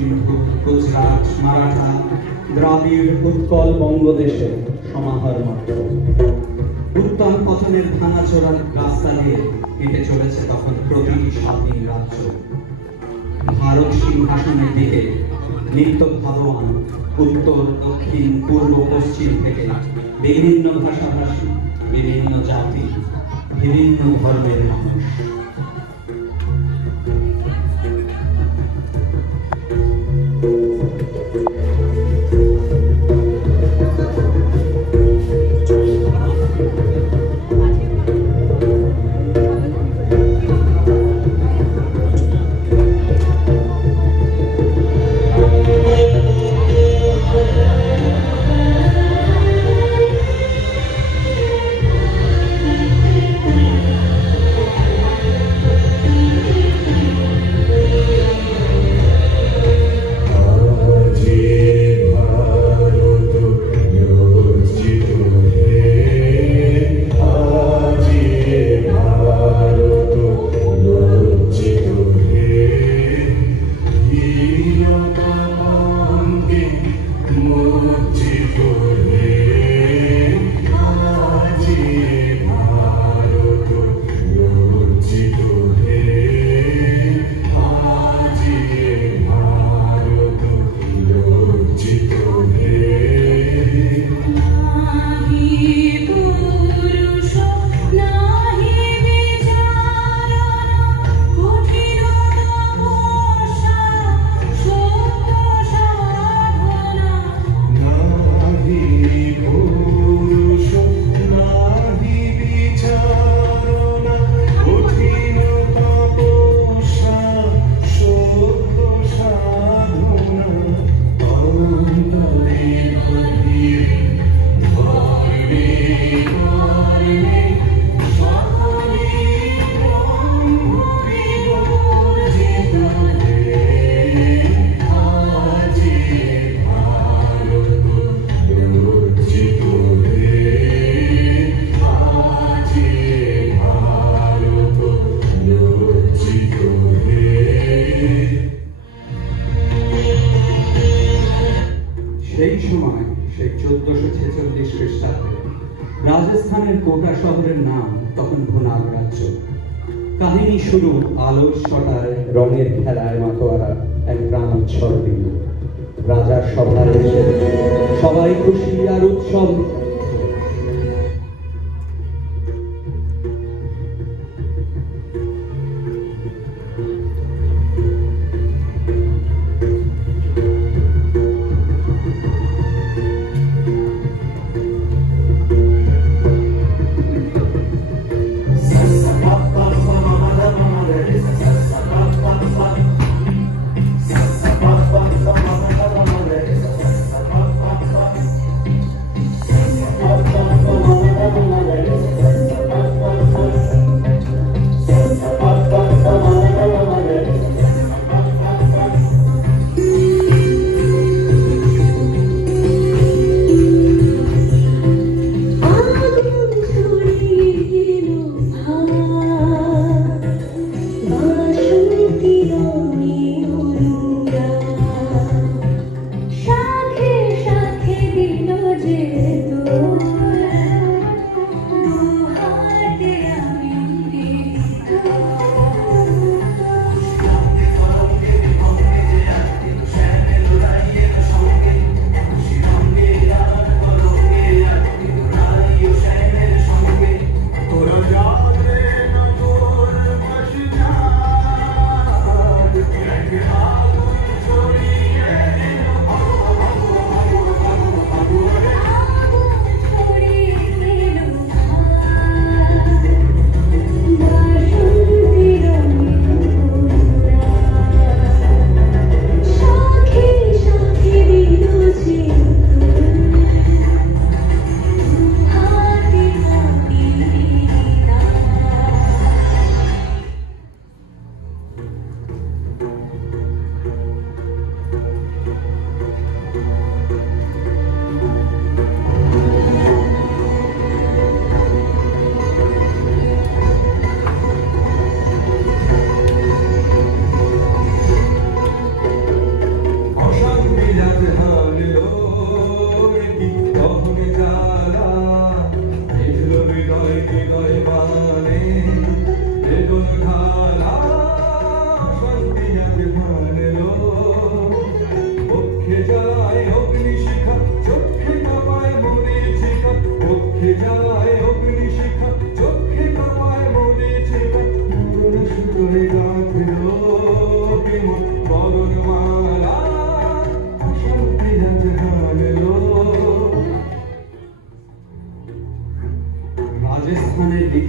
সিন্ধু, গুজরাট, মারাঠা, দ্রাবিড়, উৎকল, বঙ্গদেশে সমাহার মাত্র। উত্তর পতনের ভাঙাচোরা রাস্তা দিয়ে হেঁটে চলেছে তখন প্রতিটি স্বাধীন রাজ্য। ভারত সিংহাসনের দিকে নিত্য ভাবমান উত্তর, দক্ষিণ, পূর্ব, পশ্চিম থেকে বিভিন্ন ভাষাভাষী, বিভিন্ন জাতি, বিভিন্ন ধর্মের মানুষ। সেই সময়, সেই 1446 খ্রিস্টাব্দে রাজস্থানের কোটা শহরের নাম তখন ভুনাগ রাজ্য। কাহিনী শুরু আলস্যটায় রঙের খেলায় মাতোয়ারা এক গ্রামোৎসব দিন। রাজার সভায় এসে সবাই খুশি আর উৎসব।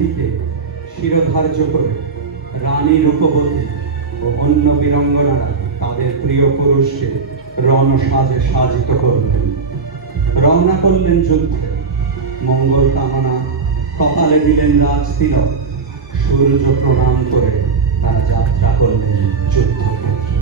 তিথিকে শিরোধার্য করে রানী রূপবতী ও অন্য বীরাঙ্গনারা তাদের প্রিয় পুরুষকে রণসাজে সাজিত করলেন। রওনা করলেন যুদ্ধে। মঙ্গল কামনা কপালে দিলেন রাজতিলক। সূর্য প্রণাম করে তারা যাত্রা করলেন যুদ্ধক্ষেত্রে।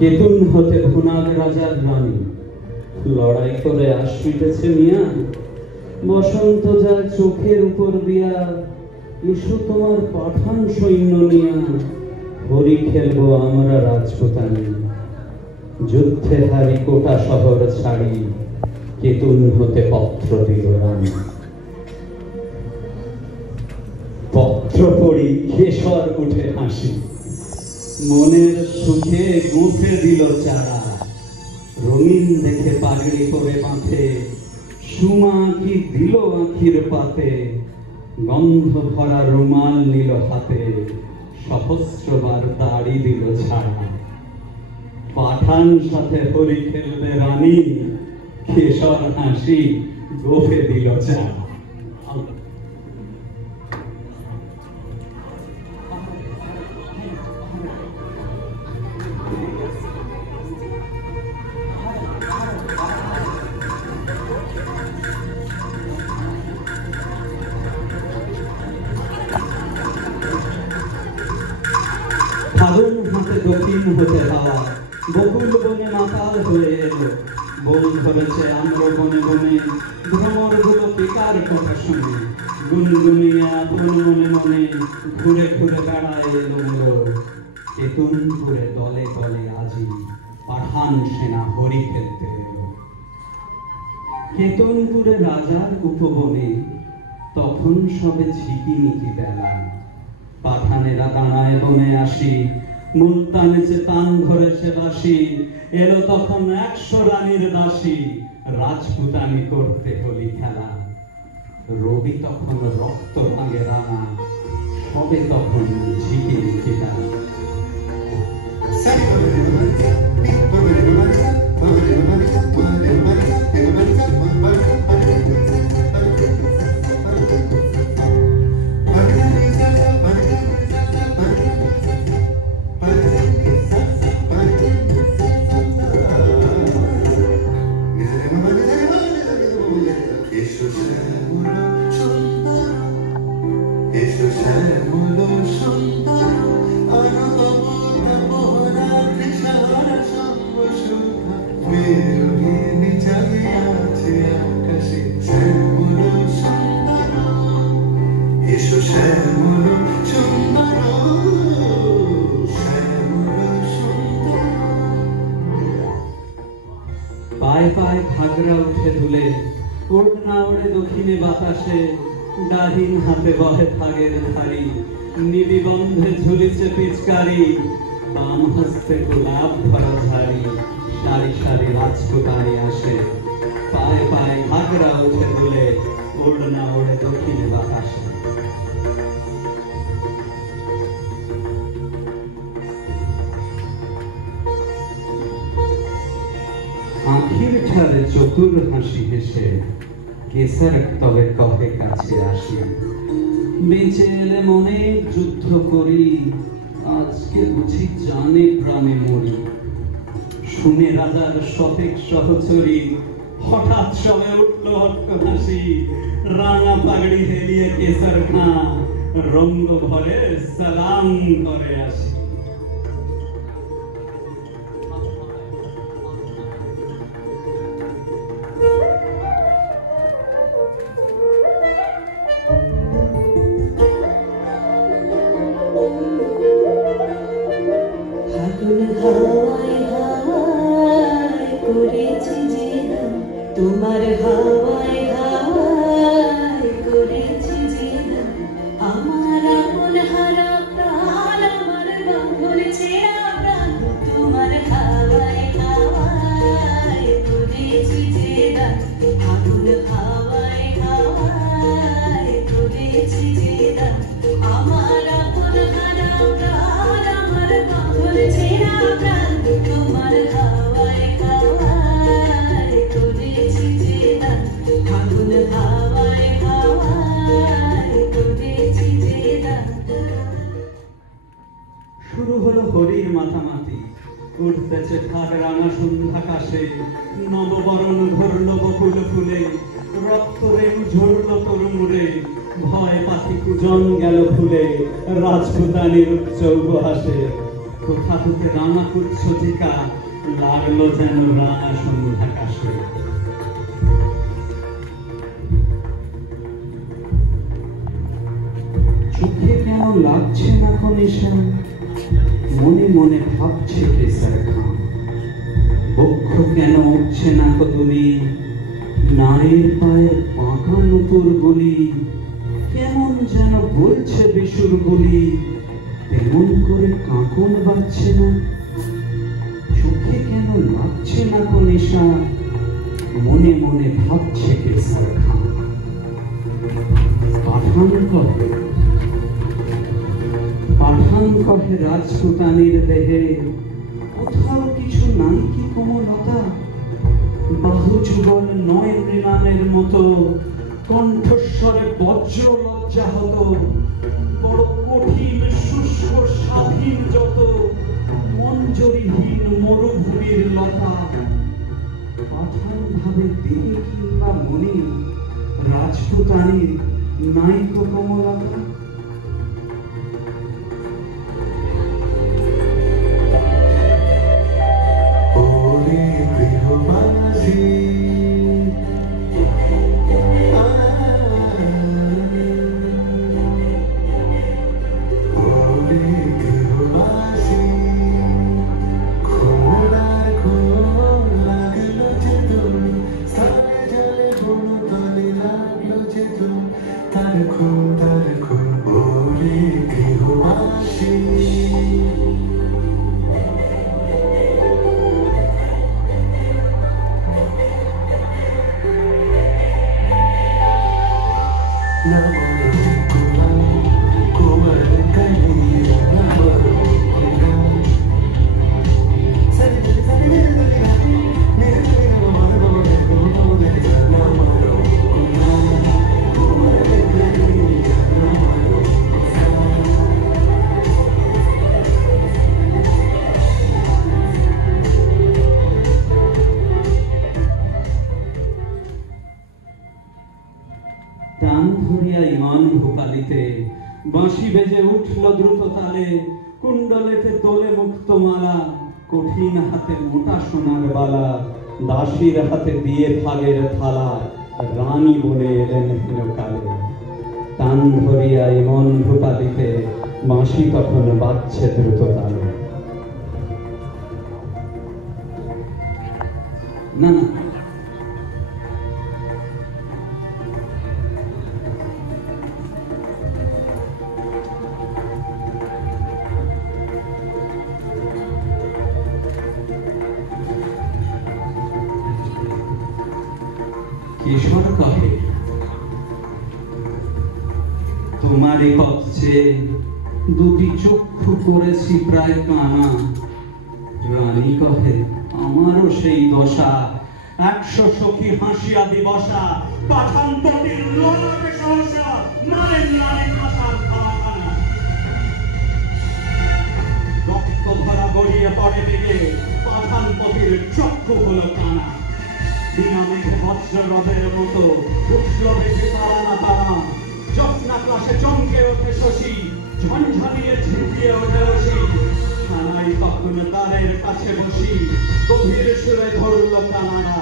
কেতুন হতে ভুনাগ রাজার রানী লড়াই করে আসিতেছে মিয়া। বসন্ত যায় চোখের উপর দিয়া, এসো তোমার পাঠান সৈন্য নিয়া। হরি খেলবো আমরা রাজপুতানি, যুদ্ধে হারি কোটা শহর ছাড়ি। কেতুন হতে পত্র দিল রানী। পত্র পড়ি কেশর উঠে হাসি, মনের সুখে গুঁথে দিল চারা, রঙিন দেখে পাগড়ি করে মাথে, সুমা কি দিল আঁখির পাতে, গন্ধ ভরা রুমাল নিল হাতে, সহস্রবার দাড়ি দিল ছাড়া। পাঠান সাথে হরি খেলবে রানী, কেশর হাসি গোফে দিল চারা। ফাগুন হাতে দক্ষিণ হতে হাওয়া, বকুল বনে মাতাল হয়ে এলো, বন ধরেছে আম্র বনে বনে, ভ্রমর গুলো বেকার কথা শুনে, গুনগুনিয়ে আপন মনে মনে ঘুরে ঘুরে বেড়ায় এলো মোর। কেতুনপুরে দলে দলে আজি পাঠান সেনা হরি খেলতে এলো। কেতুনপুরে রাজার উপবনে তখন সবে ঝিকিমিকি বেলা, পাঠানেরা দাঁড়ায় বনে আসি, মুলতানে যে তান ধরেছে বাসি, এলো তখন 100 রানীর দাসী, রাজপুতানি করতে হলি খেলা। রবি তখন রক্ত ভাঙে রাঙা, সবে তখন ঝিকিমিকি বেলা। পায়ে পায়ে ঘাগরা উঠে দুলে, ওড়না ওড়ে দক্ষিণে বাতাসে, ডাহিন হাতে বহে থাগের ধারি, নিবি বন্ধে ঝুলিছে পিচকারি, বাম হস্তে গোলাপ ধরা ঝাড়ি, সারি সারি রাজপুতানি আসে। পায়ে পায়ে ঘাগরা উঠে দুলে, ওড়না ওড়ে দক্ষিণে বাতাসে। আখির ঠারে চতুর হাসি হেসে, কেসার তবে কহে কাছে আসি, বেঁচে এলে মনে যুদ্ধ করি, আজকে বুঝি জানে প্রাণে মরি। শুনে রাজার শতেক সহচরী, হঠাৎ সবে উঠল হট্ট হাসি, রাঙা পাগড়ি হেলিয়ে কেসার খাঁ, রঙ্গ ভরে সালাম করে আসি। তোমার হাওয়ায় হাওয়ায় করেছি জীবন, আমার আপন হারা প্রাণ, আমার বাঁধন ছেঁড়া প্রাণ, তোমার হাওয়ায় হাওয়ায় করেছি জীবন, আগুন হাওয়ায় হাওয়ায় করেছি জীবন, আমার আপন হারা প্রাণ, আমার বাঁধন ছেঁড়া প্রাণ, তোমার হাওয়ায় হাওয়ায় করেছি জীবন, আগুন হাওয়ায় হাওয়ায় করেছি জীবন। শুরু হলো হরির মাথামাতি, উঠতেছে থাক রাঙা সন্ধ্যাকাশে, নববরণ ধরল বকুল ফুলে, রক্ত রেণু ঝরল তোর মুড়ে, ভয় পাখি কুজন গেল ফুলে, রাজপুতানির উচ্চ উপহাসে। কোথা থেকে রাঙা কুচ্ছ টিকা, লাগলো যেন রাঙা সন্ধ্যাকাশে। চোখে কেন লাগছে না কনিশা, মনে মনে ভাবছে কেসার খাঁ, বক্ষ কেন উঠছে না কদলি, নারীর পায়ের পাকা নুপুর গলি, কেমন যেন বলছে বিশুর গুলি, তেমন করে কাঁকন বাজছে না, চোখে কেন লাগছে না কোন নেশা, মনে মনে ভাবছে কেসার খান। পাঠান কহে রাজপুতানির দেহে কোথাও কিছু নাই কি কোমলতা, বাহু যুগল নয় মৃণালের মতো, কণ্ঠস্বরে বজ্র লজ্জা হতো, বড় কঠিন শুষ্ক স্বাধীন যত, মঞ্জরিহীন মরুভূমির লতা। পাঠান ভাবে দেহে কিংবা মনে রাজপুতানির নাইক কোমলতা। টান ধরিয়া ইমান ভোপালিতে বাঁশি বেজে উঠল দ্রুত তালে, কুণ্ডলেতে তোলে মুক্ত মালা, কঠিন হাতে মোটা সোনার বালা, দাসীর হাতে দিয়ে ভাগের থালা, রানী বলে এলেন হেনকালে। টান ধরিয়া ইমান ভোপালিতে বাঁশি তখন বাজছে দ্রুত তালে। না না, কিশোর কহে তোমারই পথ চেয়ে দুটি চক্ষু করেছি প্রায় কানা। রানী কহে আমারও সেই দশা, 100 সখী হাসিয়া দিবসা, পাঠান পতির লোলকে সহসা, মারেন নারী আশার খানা। রক্ত ভরা গড়িয়ে পড়ে বেগে, পাঠান পতির চক্ষু হলো কানা। বিনা মেঘে বজ্ররথের মতো উঠল বেশি তারা না তারা, জ্যোৎস্না ক্লাসে চমকে ওঠে শশী, ঝঞ্ঝালিয়ে ঝিঁকিয়ে ওঠে রশি। থানায় তখন দ্বারের কাছে বসি, গভীর সুরে ধরল কানারা,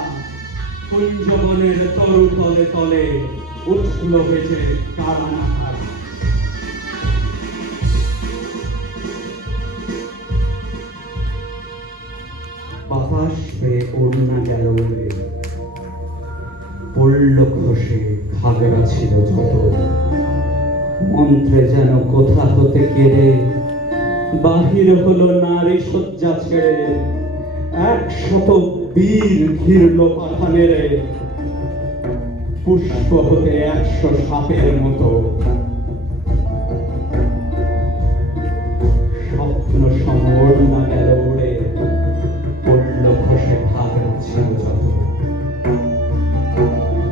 কুঞ্জবনের তরু তলে তলে উঠল বেজে কারা না কারা। বাতাস পেয়ে ওড়না গেল উড়ে, পড়ল খসে ঘাগরা ছিল যত, মন্ত্রে যেন কোথা হতে কেড়ে বাহির হলো নারী শয্যা ছেড়ে। 100 বীর ঘিরল পাঠানের, পুষ্প হতে 100 সাপের মতো। স্বপ্ন সম ওড়না গেল উড়ে, পড়ল খসে ঘাগরা ছিল যত।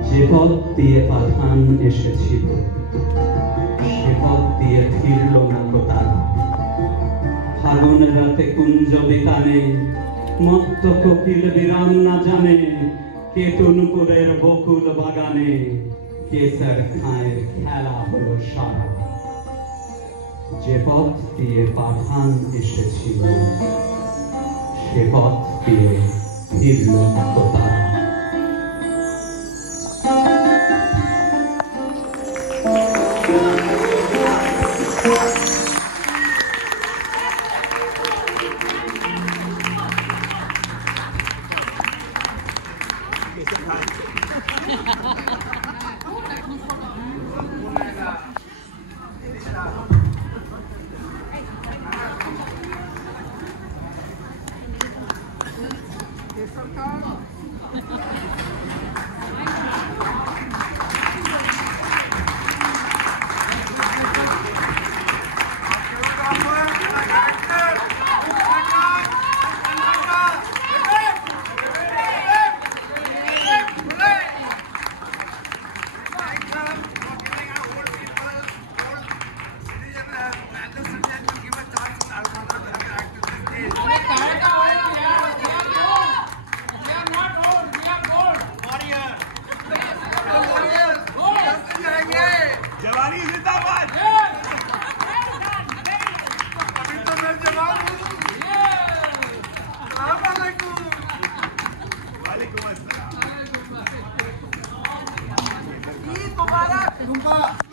যে পথ দিয়ে পাঠান এসেছিল, সে পথ দিয়ে ফিরল না তো তারা। ফাগুন রাতে কুঞ্জ বিতানে, মত্ত কোকিল বিরাম না জানে, কেতনপুরের বকুল বাগানে কেসার খায়ের খেলা হলো সারা। যে পথ দিয়ে পাঠান এসেছিল, সে পথ দিয়ে ফিরল না তো তারা। सरकार